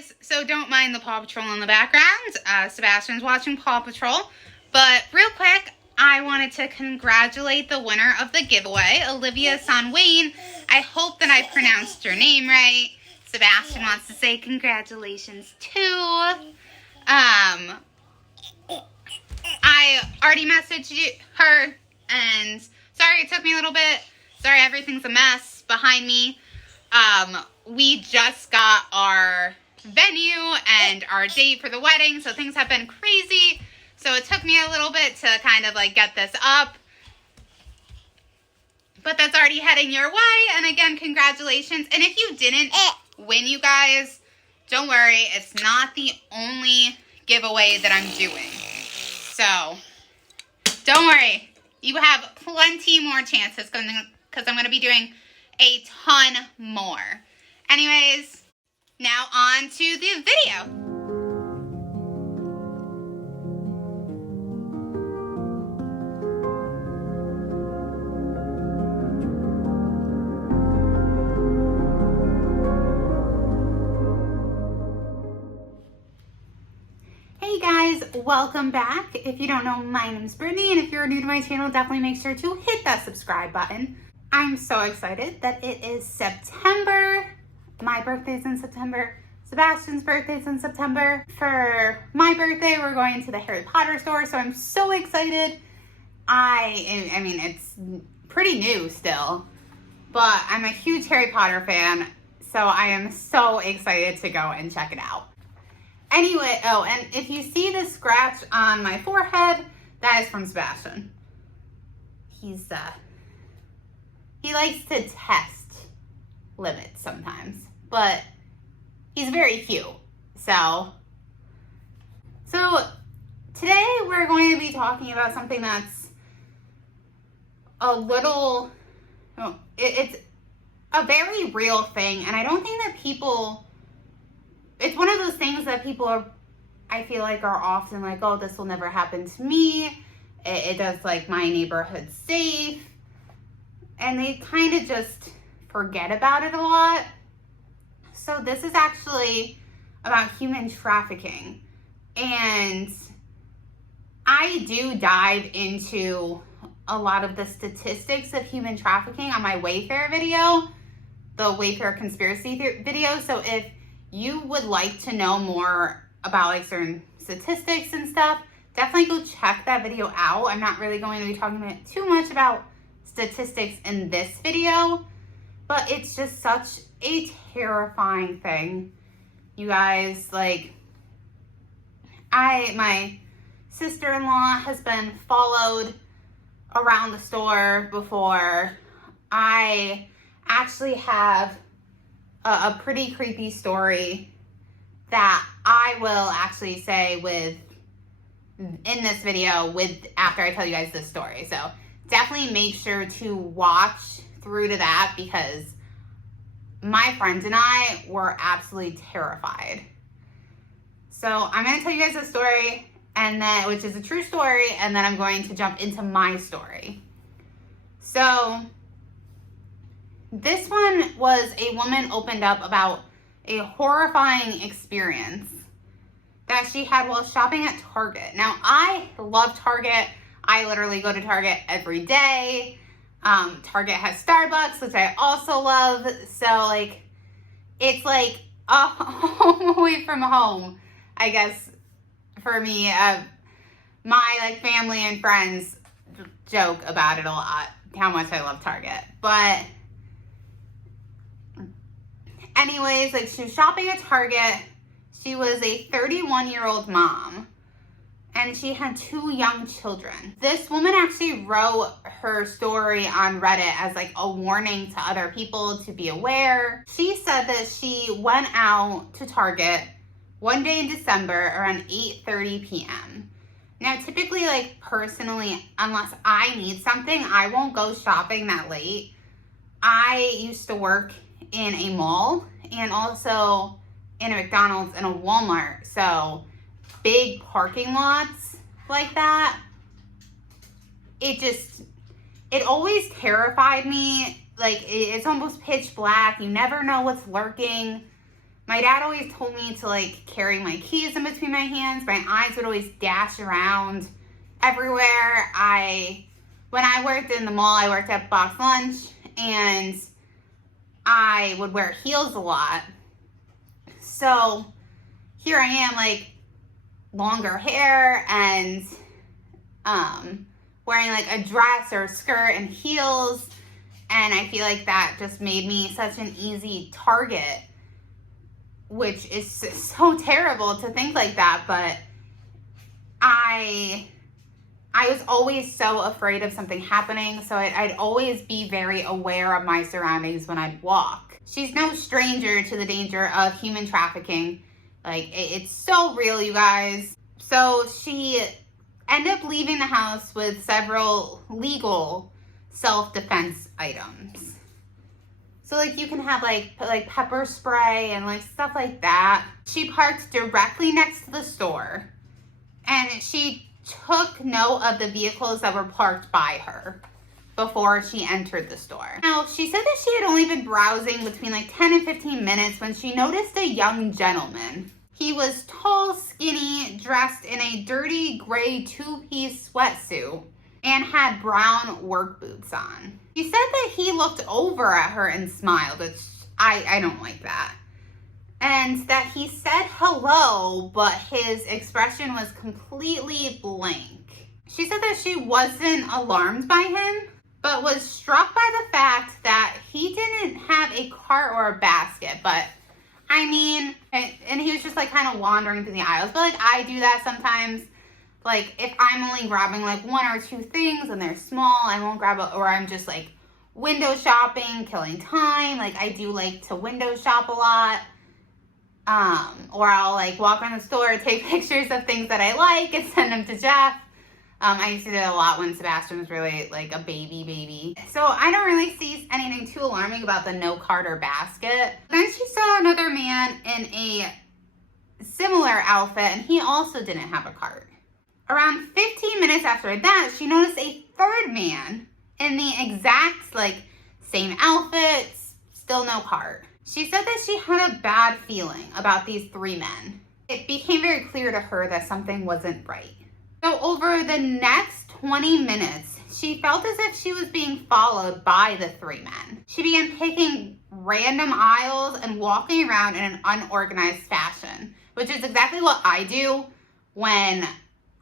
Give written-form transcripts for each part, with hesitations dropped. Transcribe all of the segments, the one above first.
guys, so don't mind the Paw Patrol in the background. Sebastian's watching Paw Patrol. But real quick, I wanted to congratulate the winner of the giveaway, Olivia Sonwayne. I hope that I pronounced your name right. Sebastian wants to say congratulations too. I already messaged her, and sorry it took me a little bit. Sorry, everything's a mess behind me. We just got our venue and our date for the wedding, so things have been crazy. So it took me a little bit to kind of like get this up. But that's already heading your way. And again, congratulations. And if you didn't win, you guys, don't worry. It's not the only giveaway that I'm doing. So don't worry. You have plenty more chances because I'm going to be doing a ton more. Anyways, now on to the video. Hey guys, welcome back. If you don't know, my name's Brittany, and if you're new to my channel, definitely make sure to hit that subscribe button. I'm so excited that it is September. My birthday's in September. Sebastian's birthday's in September. For my birthday, we're going to the Harry Potter store, so I'm so excited. I mean, it's pretty new still, but I'm a huge Harry Potter fan, so I am so excited to go and check it out. Anyway, oh, and if you see the scratch on my forehead, that is from Sebastian. He likes to test limits sometimes, but he's very cute. So today we're going to be talking about something that's a little, it's a very real thing, and I don't think that it's one of those things that people I feel like are often like, oh, this will never happen to me. It does like my neighborhood safe. And they kind of just forget about it a lot. So this is actually about human trafficking. And I do dive into a lot of the statistics of human trafficking on my Wayfair video, the Wayfair conspiracy video. So if you would like to know more about like certain statistics and stuff, definitely go check that video out. I'm not really going to be talking about too much about statistics in this video, but it's just such a terrifying thing, you guys. Like, my sister-in-law has been followed around the store before. I actually have a pretty creepy story that I will actually say in this video after I tell you guys this story. So definitely make sure to watch through to that, because my friends and I were absolutely terrified. So I'm going to tell you guys a story, which is a true story, and then I'm going to jump into my story. So this one was a woman opened up about a horrifying experience that she had while shopping at Target. Now, I love Target. I literally go to Target every day. Target has Starbucks, which I also love. So, like, it's like a home away from home, I guess, for me. My, like, family and friends joke about it a lot, how much I love Target. But anyways, like, she was shopping at Target. She was a 31-year-old mom, and she had 2 young children. This woman actually wrote her story on Reddit as like a warning to other people to be aware. She said that she went out to Target one day in December around 8:30 p.m. Now, typically, like, personally, unless I need something, I won't go shopping that late. I used to work in a mall and also in a McDonald's and a Walmart. So big parking lots like that, it always terrified me. Like, it's almost pitch black. You never know what's lurking. My dad always told me to like carry my keys in between my hands. My eyes would always dash around everywhere. When I worked in the mall, I worked at Box Lunch, and I would wear heels a lot. So here I am, like longer hair and wearing like a dress or a skirt and heels, and I feel like that just made me such an easy target, which is so terrible to think like that, but I was always so afraid of something happening, so I'd always be very aware of my surroundings when I'd walk. She's no stranger to the danger of human trafficking. Like, it's so real, you guys. So she ended up leaving the house with several legal self-defense items. So like you can have like pepper spray and like stuff like that. She parked directly next to the store, and she took note of the vehicles that were parked by her before she entered the store. Now, she said that she had only been browsing between like 10 and 15 minutes when she noticed a young gentleman. He was tall, skinny, dressed in a dirty gray two-piece sweatsuit, and had brown work boots on. She said that he looked over at her and smiled, which I don't like that. And that he said hello, but his expression was completely blank. She said that she wasn't alarmed by him, but was struck by the fact that he didn't have a cart or a basket. But I mean, and he was just like kind of wandering through the aisles. But like I do that sometimes. Like if I'm only grabbing like one or two things and they're small, I won't grab it. Or I'm just like window shopping, killing time. Like I do like to window shop a lot. Or I'll like walk around the store, take pictures of things that I like and send them to Jeff. I used to do it a lot when Sebastian was really like a baby. So I don't really see anything too alarming about the no cart or basket. Then she saw another man in a similar outfit, and he also didn't have a cart. Around 15 minutes after that, she noticed a third man in the exact like same outfits, still no cart. She said that she had a bad feeling about these three men. It became very clear to her that something wasn't right. So over the next 20 minutes, she felt as if she was being followed by the three men. She began picking random aisles and walking around in an unorganized fashion, which is exactly what I do when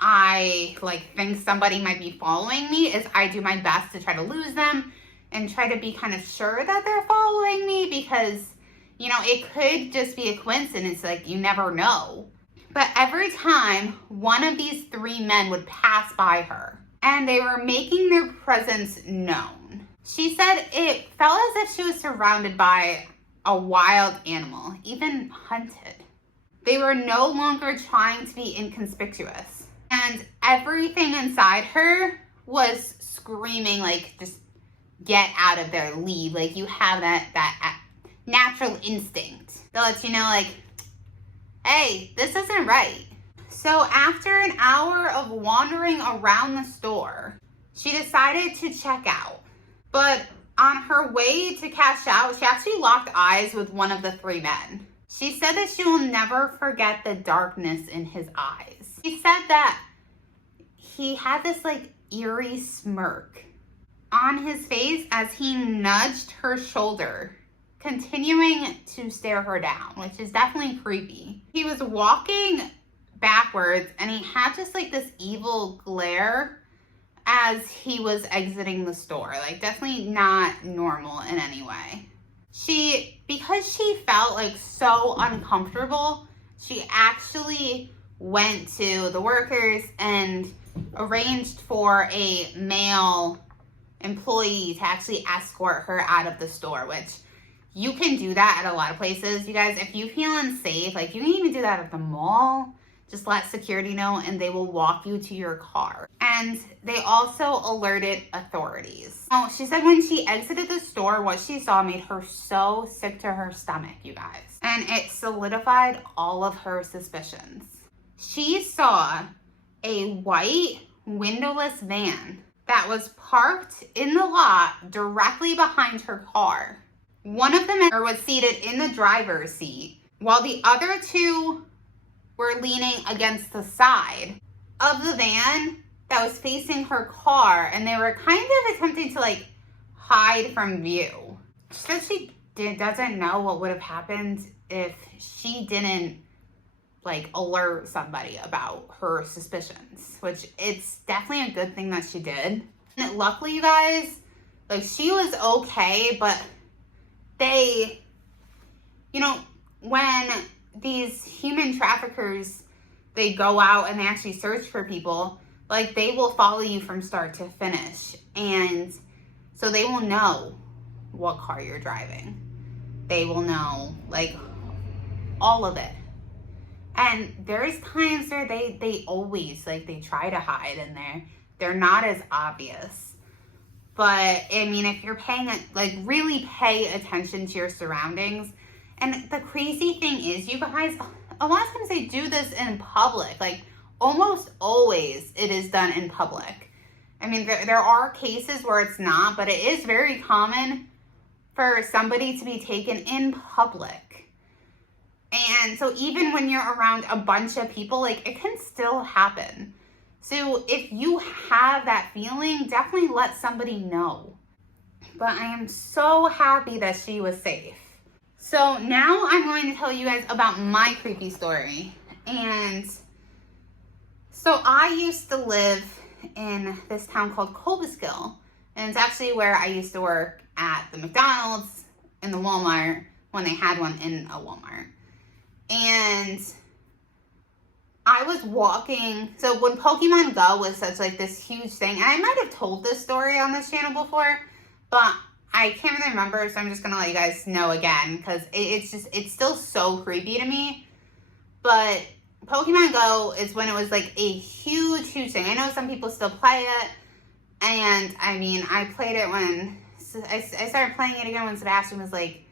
I like think somebody might be following me. Is I do my best to try to lose them and try to be kind of sure that they're following me, because you know, it could just be a coincidence, like you never know. But every time one of these three men would pass by her and they were making their presence known, she said it felt as if she was surrounded by a wild animal, even hunted. They were no longer trying to be inconspicuous, and everything inside her was screaming like, just get out of there, leave. Like you have that natural instinct that lets you know like, hey, this isn't right. So after an hour of wandering around the store, she decided to check out. But on her way to cash out, she actually locked eyes with one of the three men. She said that she will never forget the darkness in his eyes. She said that he had this like eerie smirk on his face as he nudged her shoulder, continuing to stare her down, which is definitely creepy. He was walking backwards and he had just like this evil glare as he was exiting the store. Like definitely not normal in any way. Because she felt like so uncomfortable, she actually went to the workers and arranged for a male employee to actually escort her out of the store, which you can do that at a lot of places. You guys, if you feel unsafe, like you can even do that at the mall. Just let security know and they will walk you to your car. And they also alerted authorities. Oh, she said when she exited the store, what she saw made her so sick to her stomach, you guys. And it solidified all of her suspicions. She saw a white windowless van that was parked in the lot directly behind her car. One of the men was seated in the driver's seat, while the other two were leaning against the side of the van that was facing her car, and they were kind of attempting to like hide from view. She said she doesn't know what would have happened if she didn't like alert somebody about her suspicions, which it's definitely a good thing that she did. And luckily, you guys, like she was okay, but they, you know, when these human traffickers, they go out and they actually search for people, like they will follow you from start to finish. And so they will know what car you're driving. They will know like all of it. And there's times where they always like they try to hide in there. They're not as obvious. But I mean, if you're paying it, like really pay attention to your surroundings. And the crazy thing is, you guys, a lot of times they do this in public. Like almost always it is done in public. I mean, there are cases where it's not, but it is very common for somebody to be taken in public. And so even when you're around a bunch of people, like it can still happen. So if you have that feeling, definitely let somebody know. But I am so happy that she was safe. So now I'm going to tell you guys about my creepy story. And so I used to live in this town called Colbiskill. And it's actually where I used to work at the McDonald's and the Walmart when they had one in a Walmart. And I was walking, so when Pokemon Go was such like this huge thing, and I might have told this story on this channel before, but I can't really remember, so I'm just gonna let you guys know again, because it's still so creepy to me. But Pokemon Go is when it was like a huge thing. I know some people still play it, and I mean, I played it when, I started playing it again when Sebastian was like,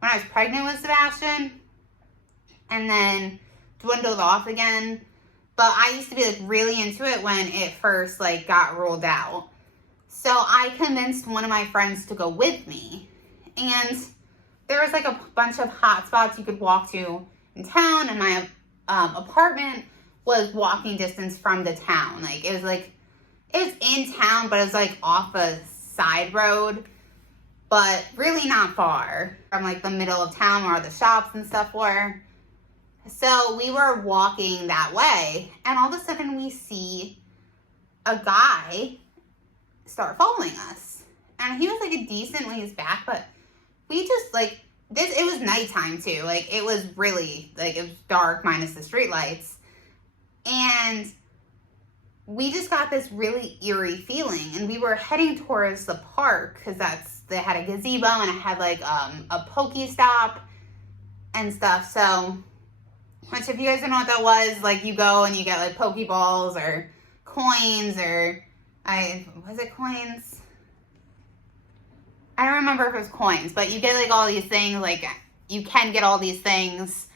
when I was pregnant with Sebastian, and then dwindled off again. But I used to be like really into it when it first like got rolled out. So I convinced one of my friends to go with me. And there was like a bunch of hot spots you could walk to in town, and my apartment was walking distance from the town. Like it was in town, but it was like off a side road, but really not far from like the middle of town where the shops and stuff were. So we were walking that way, and all of a sudden we see a guy start following us. And he was like a decent ways back, but we just like this, it was nighttime too. Like it was really like, it was dark minus the street lights. And we just got this really eerie feeling, and we were heading towards the park because they had a gazebo and it had like a Pokestop and stuff. So, which if you guys don't know what that was, like you go and you get like Pokeballs or coins or, was it coins? I don't remember if it was coins, but you get like all these things, like you can get all these things.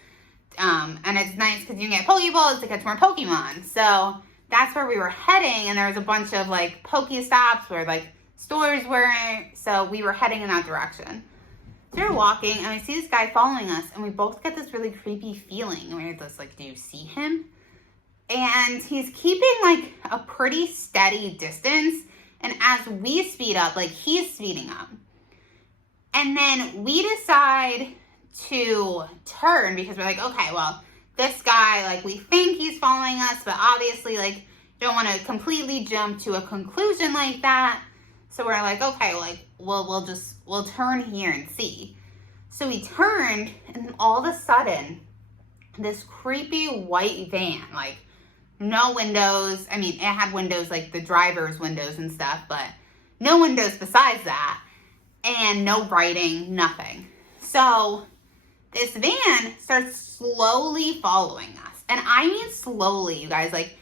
And it's nice because you can get Pokeballs to catch more Pokemon. So that's where we were heading, and there was a bunch of like Pokestops where like stores were. So we were heading in that direction. So we're walking, and we see this guy following us, and we both get this really creepy feeling. And we're just like, do you see him? And he's keeping like a pretty steady distance. And as we speed up, like he's speeding up. And then we decide to turn because we're like, okay, well, this guy, like we think he's following us, but obviously like don't want to completely jump to a conclusion like that. So we're like, okay, like we'll turn here and see. So we turned, and then all of a sudden, this creepy white van, like no windows. I mean, it had windows like the driver's windows and stuff, but no windows besides that, and no writing, nothing. So this van starts slowly following us. And I mean slowly, you guys. Like,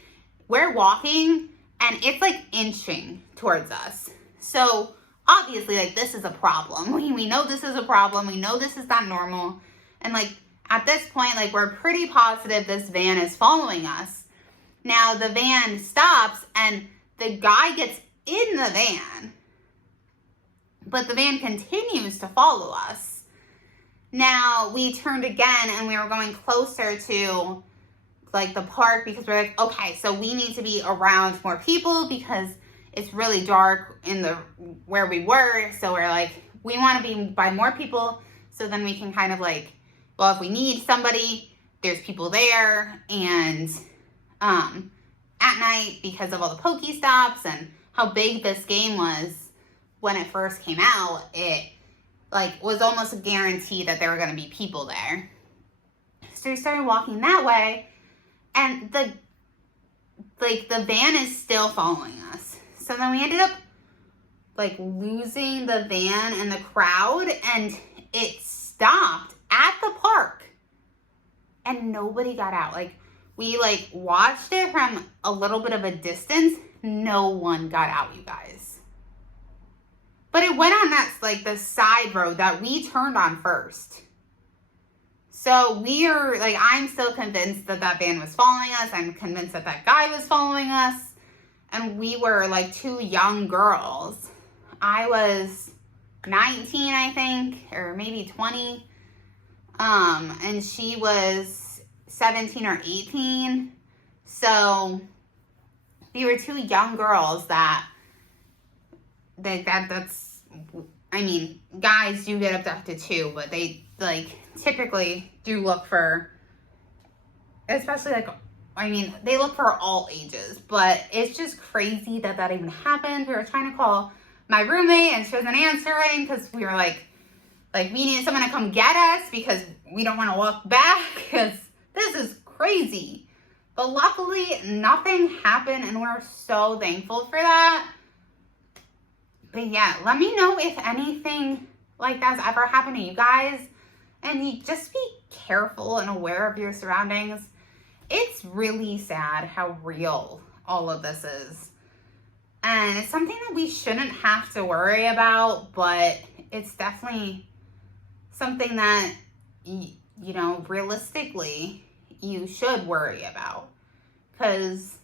we're walking, and it's like inching towards us. So obviously, like, this is a problem. We know this is a problem. We know this is not normal. And like, at this point, like, we're pretty positive this van is following us. Now, the van stops, and the guy gets in the van. But the van continues to follow us. Now we turned again and we were going closer to like the park because we're like, okay, so we need to be around more people because it's really dark in the where we were. So we're like, we want to be by more people so then we can kind of like, well, if we need somebody, there's people there. And at night, because of all the Pokestops and how big this game was when it first came out, it like was almost a guarantee that there were going to be people there. So we started walking that way, and the van is still following us. So then we ended up like losing the van in the crowd, and it stopped at the park and nobody got out. Like we like watched it from a little bit of a distance. No one got out, you guys. But it went on that like the side road that we turned on first. So we are like, I'm still convinced that that van was following us. I'm convinced that that guy was following us. And we were like two young girls. I was 19, I think, or maybe 20. And she was 17 or 18. So we were two young girls that's, I mean, guys do get abducted too, but they like typically do look for, especially like, I mean, they look for all ages, but it's just crazy that that even happened. We were trying to call my roommate and she wasn't answering because we were like we need someone to come get us because we don't want to walk back because this is crazy. But luckily nothing happened and we're so thankful for that. But yeah, let me know if anything like that's ever happened to you guys. And you just be careful and aware of your surroundings. It's really sad how real all of this is. And it's something that we shouldn't have to worry about, but it's definitely something that, you know, realistically, you should worry about. Because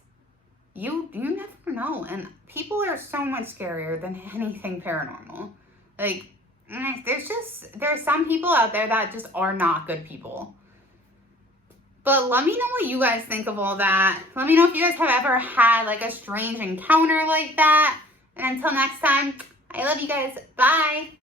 you never know. And people are so much scarier than anything paranormal. Like, there's some people out there that just are not good people. But let me know what you guys think of all that. Let me know if you guys have ever had like a strange encounter like that. And until next time, I love you guys. Bye.